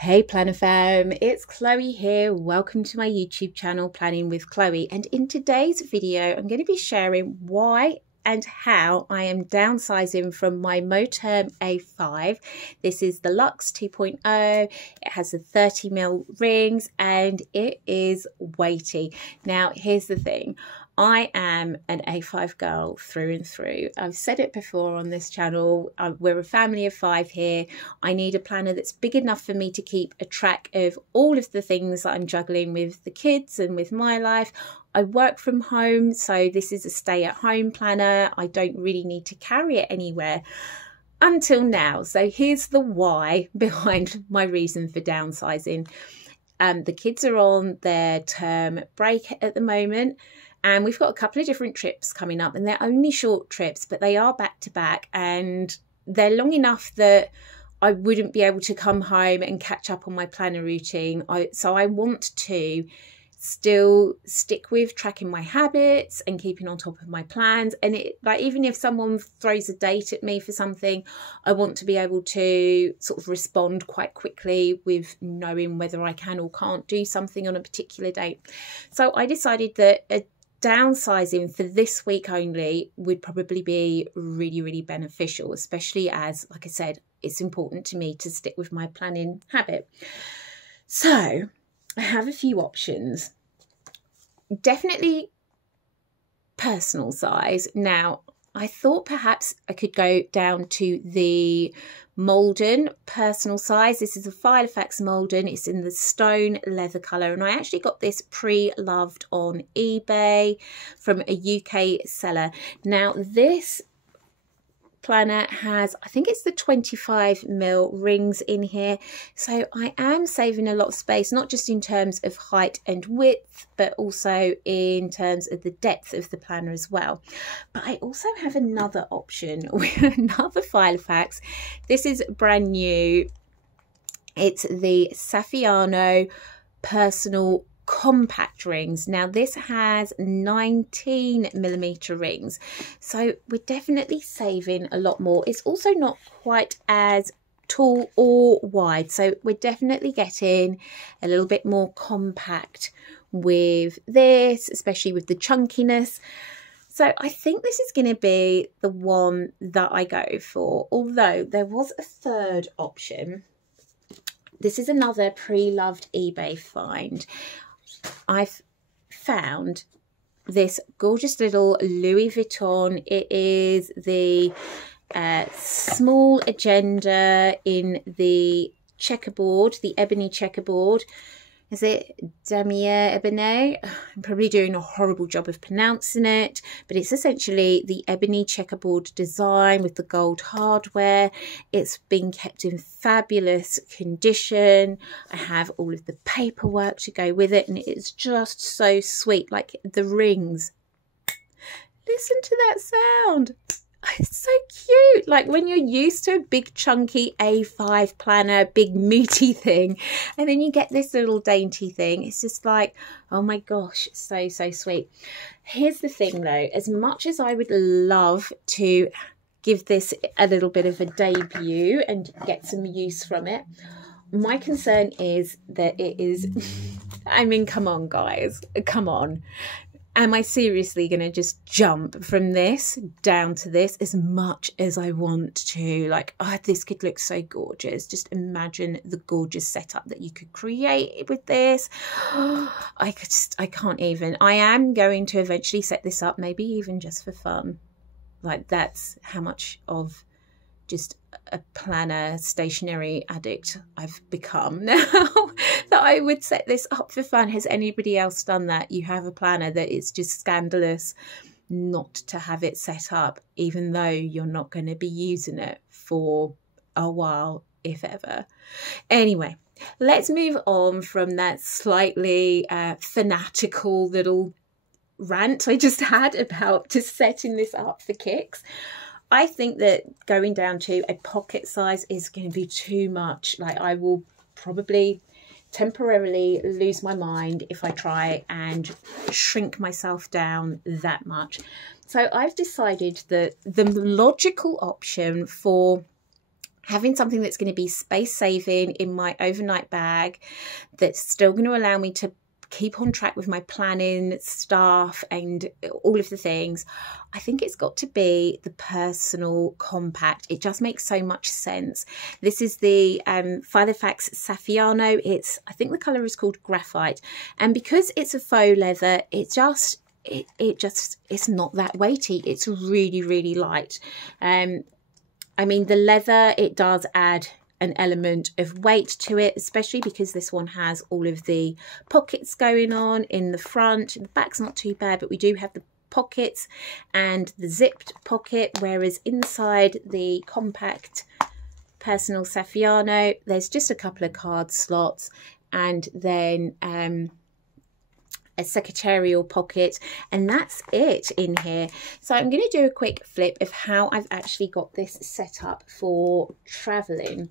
Hey Planner fam, it's Chloe here. Welcome to my YouTube channel Planning with Chloe, and in today's video I'm going to be sharing why and how I am downsizing from my Moterm A5. This is the Luxe 2.0. It has the 30mm rings and it is weighty. Now here's the thing. I am an A5 girl through and through. I've said it before on this channel. We're a family of 5 here. I need a planner that's big enough for me to keep a track of all of the things that I'm juggling with the kids and with my life. I work from home, so this is a stay-at-home planner. I don't really need to carry it anywhere until now. So here's the why behind my reason for downsizing. The kids are on their term break at the moment. And we've got a couple of different trips coming up, and they're only short trips, but they are back to back, and they're long enough that I wouldn't be able to come home and catch up on my planner routine. So I want to still stick with tracking my habits and keeping on top of my plans. And even if someone throws a date at me for something, I want to be able to sort of respond quite quickly with knowing whether I can or can't do something on a particular date. So I decided that downsizing for this week only would probably be really beneficial, especially as, like I said, it's important to me to stick with my planning habit. So I have a few options. Definitely personal size. Now I thought perhaps I could go down to the Malden personal size. This is a Filofax Malden. It's in the stone leather colour, and I actually got this pre-loved on eBay from a UK seller. Now this planner has, I think it's the 25mm rings in here, so I am saving a lot of space, not just in terms of height and width, but also in terms of the depth of the planner as well. But I also have another option with another Filofax. This is brand new. It's the Saffiano Personal Compact rings. Now this has 19mm rings, so we're definitely saving a lot more. It's also not quite as tall or wide, so we're definitely getting a little bit more compact with this, especially with the chunkiness. So I think this is going to be the one that I go for, although there was a third option. This is another pre-loved eBay find. I've found this gorgeous little Louis Vuitton. It is the small agenda in the checkerboard, the ebony checkerboard. Is it Damier, Ebene? I'm probably doing a horrible job of pronouncing it, but it's essentially the ebony checkerboard design with the gold hardware. It's been kept in fabulous condition. I have all of the paperwork to go with it, and it's just so sweet. Like the rings. Listen to that sound. It's so cute. Like when you're used to a big chunky A5 planner, big meaty thing, and then you get this little dainty thing. It's just like, oh my gosh, so sweet. Here's the thing though, as much as I would love to give this a little bit of a debut and get some use from it, my concern is that it is, I mean, come on guys, come on. Am I seriously going to just jump from this down to this as much as I want to? Like, oh, this could look so gorgeous. Just imagine the gorgeous setup that you could create with this. I can't even. I am going to eventually set this up, maybe even just for fun. Like, that's how much of just a planner stationery addict I've become now that I would set this up for fun. Has anybody else done that? You have a planner that it's just scandalous not to have it set up, even though you're not going to be using it for a while, if ever. Anyway, let's move on from that slightly fanatical little rant I just had about just setting this up for kicks. I think that going down to a pocket size is going to be too much. Like, I will probably temporarily lose my mind if I try and shrink myself down that much. So I've decided that the logical option for having something that's going to be space saving in my overnight bag, that's still going to allow me to keep on track with my planning stuff and all of the things, I think it's got to be the Personal Compact. It just makes so much sense. This is the Filofax Saffiano. I think the colour is called Graphite, and because it's a faux leather, it's not that weighty. It's really, really light. I mean, the leather, it does add an element of weight to it, especially because this one has all of the pockets going on in the front. The back's not too bad, but we do have the pockets and the zipped pocket, whereas inside the compact Personal Saffiano, there's just a couple of card slots and then a secretarial pocket, and that's it in here. So I'm going to do a quick flip of how I've actually got this set up for traveling.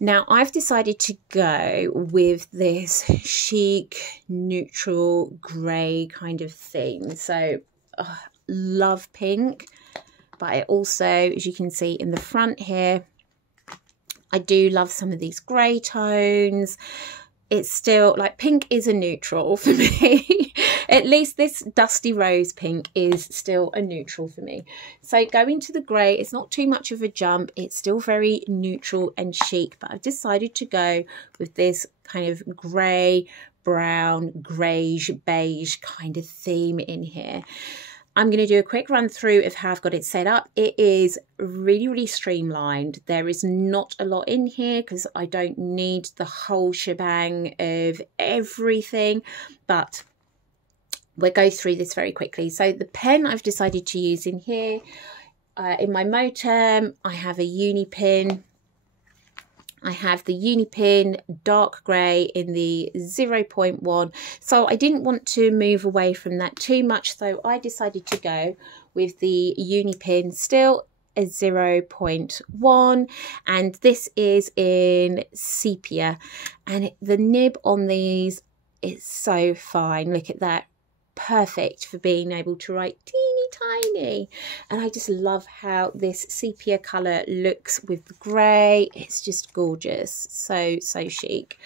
Now I've decided to go with this chic neutral grey kind of theme. So love pink, but I also, as you can see in the front here, I do love some of these grey tones. It's still like pink is a neutral for me. At least this dusty rose pink is still a neutral for me. So going to the grey, it's not too much of a jump. It's still very neutral and chic, but I've decided to go with this kind of grey, brown, greyish, beige kind of theme in here. I'm going to do a quick run through of how I've got it set up. It is really, really streamlined. There is not a lot in here because I don't need the whole shebang of everything, but we'll go through this very quickly. So the pen I've decided to use in here, in my Moterm, I have a uni pin. I have the uni pin dark grey in the 0.1, so I didn't want to move away from that too much, so I decided to go with the uni pin still a 0.1, and this is in Sepia, and the nib on these is so fine. Look at that, perfect for being able to write teeny tiny, and I just love how this sepia colour looks with the grey. It's just gorgeous, so chic.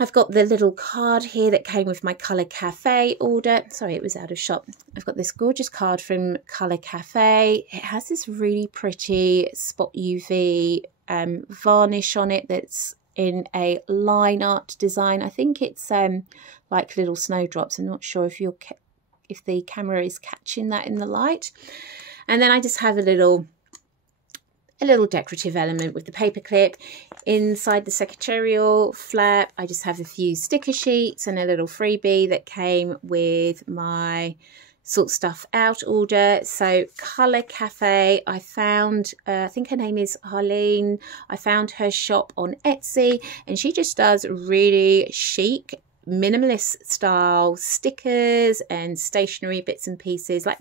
I've got the little card here that came with my Kolour Cafe order. Sorry, it was out of shop. I've got this gorgeous card from Kolour Cafe. It has this really pretty spot UV varnish on it that's in a line art design. I think it's like little snowdrops. I'm not sure if the camera is catching that in the light. And then I just have a little decorative element with the paper clip. Inside the secretarial flap, I just have a few sticker sheets and a little freebie that came with my Sort Stuff Out order. So Kolour Cafe, I found, I think her name is Harleen. I found her shop on Etsy, and she just does really chic, minimalist style stickers and stationery bits and pieces. Like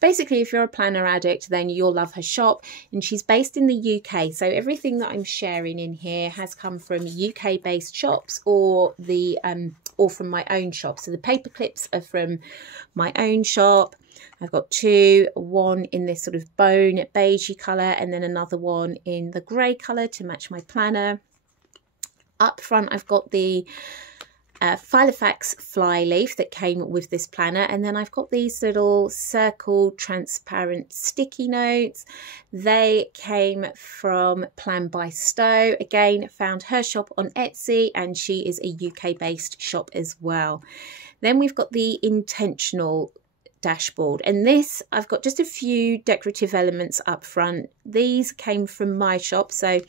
basically, if you're a planner addict, then you'll love her shop. And she's based in the UK, so everything that I'm sharing in here has come from UK based shops or from my own shop. So the paper clips are from my own shop. I've got two, one in this sort of bone beigey colour and then another one in the grey colour to match my planner. Up front I've got the Filofax flyleaf that came with this planner, and then I've got these little circle transparent sticky notes. They came from Plan by Stowe. Again, found her shop on Etsy, and she is a UK based shop as well. Then we've got the intentional dashboard, and this I've got just a few decorative elements up front. These came from my shop, so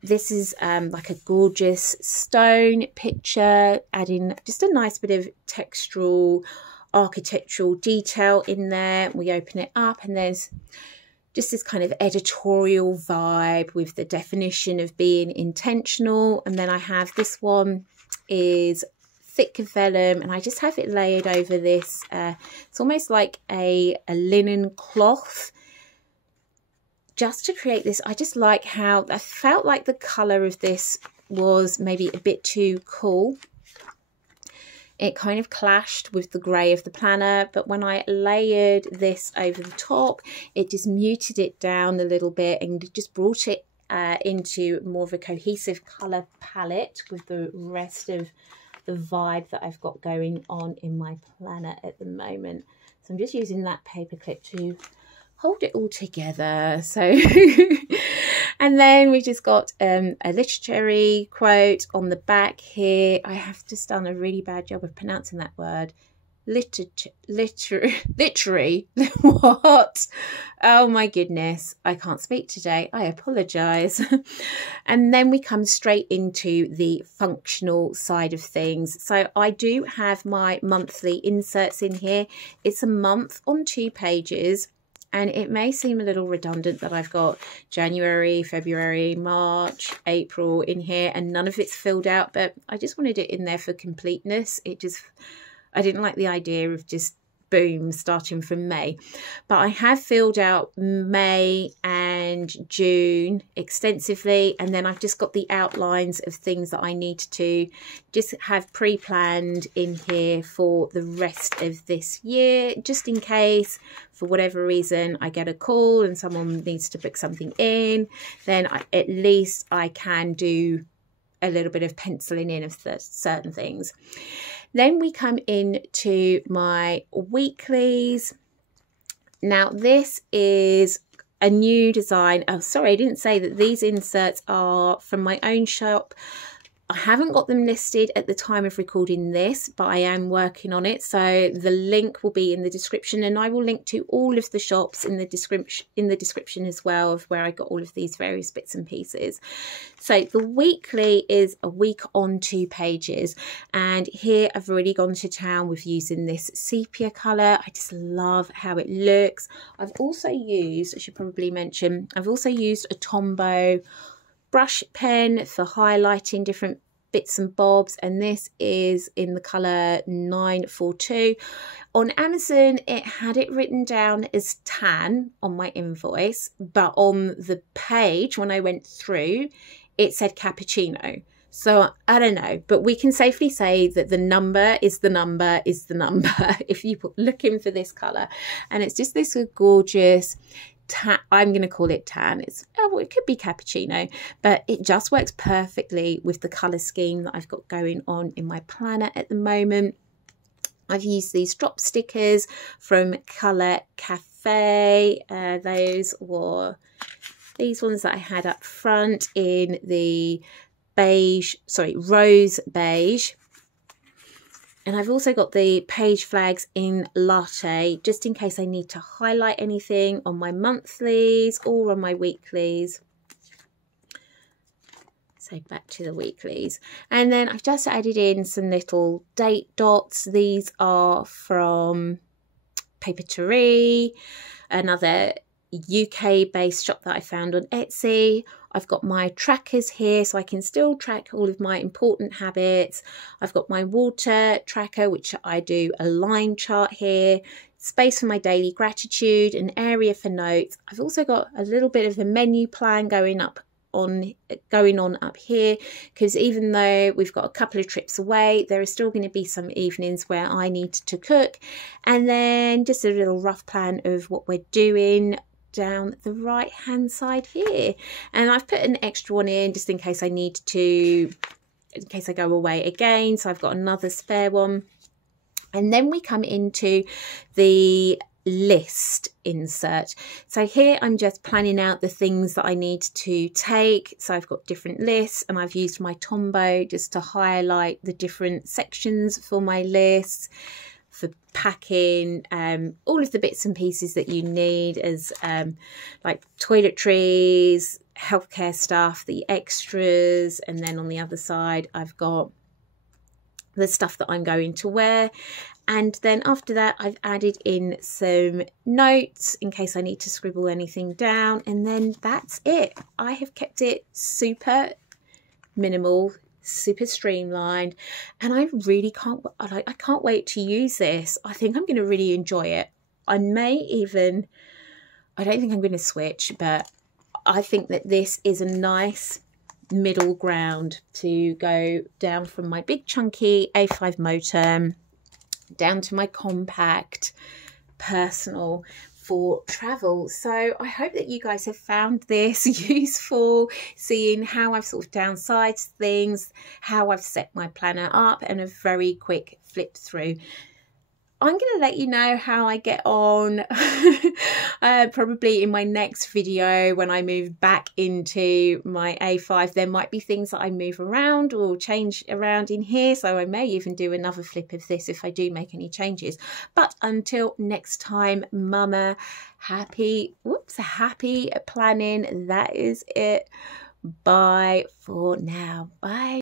this is like a gorgeous stone picture, adding just a nice bit of textural, architectural detail in there. We open it up and there's just this kind of editorial vibe with the definition of being intentional. And then I have this one is thick vellum, and I just have it layered over this. It's almost like a linen cloth. Just to create this, I just like how I felt like the colour of this was maybe a bit too cool. it kind of clashed with the grey of the planner, but when I layered this over the top, it just muted it down a little bit and just brought it into more of a cohesive colour palette with the rest of the vibe that I've got going on in my planner at the moment. So I'm just using that paper clip to hold it all together. So and then we just got a literary quote on the back here. I have just done a really bad job of pronouncing that word. Literary. What? Oh my goodness, I can't speak today. I apologize. And then we come straight into the functional side of things. So I do have my monthly inserts in here. It's a month on 2 pages. And it may seem a little redundant that I've got January, February, March, April in here and none of it's filled out, but I just wanted it in there for completeness. I didn't like the idea of just boom starting from May, but I have filled out May and June extensively, and then I've just got the outlines of things that I need to just have pre-planned in here for the rest of this year, just in case for whatever reason I get a call and someone needs to book something in, then at least I can do a little bit of penciling in of certain things. Then we come into my weeklies. Now this is a new design. Oh, sorry, I didn't say that these inserts are from my own shop. I haven't got them listed at the time of recording this, but I am working on it. So the link will be in the description, and I will link to all of the shops in the description as well of where I got all of these various bits and pieces. So the weekly is a week on 2 pages, and here I've already gone to town with using this sepia colour. I just love how it looks. I've also used, I should probably mention, I've also used a Tombow brush pen for highlighting different bits and bobs, and this is in the colour 942. On Amazon it had it written down as tan on my invoice, but on the page when I went through it said cappuccino. So I don't know, but we can safely say that the number is the number is the number if you look in for this colour. And it's just this gorgeous tan, I'm going to call it tan. It could be cappuccino, but it just works perfectly with the colour scheme that I've got going on in my planner at the moment. I've used these drop stickers from Kolour Cafe. Those were these ones that I had up front in the rose beige. And I've also got the page flags in latte, just in case I need to highlight anything on my monthlies or on my weeklies. So back to the weeklies. And then I've just added in some little date dots. These are from Papertarie, another UK-based shop that I found on Etsy. I've got my trackers here so I can still track all of my important habits. I've got my water tracker, which I do a line chart here, space for my daily gratitude, an area for notes. I've also got a little bit of a menu plan going on up here, because even though we've got a couple of trips away, there are still going to be some evenings where I need to cook. And then just a little rough plan of what we're doing down the right hand side here, and I've put an extra one in just in case I need to, in case I go away again, so I've got another spare one. And then we come into the list insert. So here I'm just planning out the things that I need to take. So I've got different lists, and I've used my Tombow just to highlight the different sections for my lists, for packing, all of the bits and pieces that you need as like toiletries, healthcare stuff, the extras, and then on the other side I've got the stuff that I'm going to wear. And then after that I've added in some notes in case I need to scribble anything down, and then that's it. I have kept it super minimal, super streamlined, and I really can't wait to use this. I think I'm going to really enjoy it. I don't think I'm going to switch, but I think that this is a nice middle ground to go down from my big chunky A5 Moterm down to my compact personal for travel. So I hope that you guys have found this useful, seeing how I've sort of downsized things, how I've set my planner up, and a very quick flip through. I'm going to let you know how I get on probably in my next video when I move back into my A5. There might be things that I move around or change around in here, so I may even do another flip of this if I do make any changes. But until next time, mama, happy planning. That is it. Bye for now. Bye.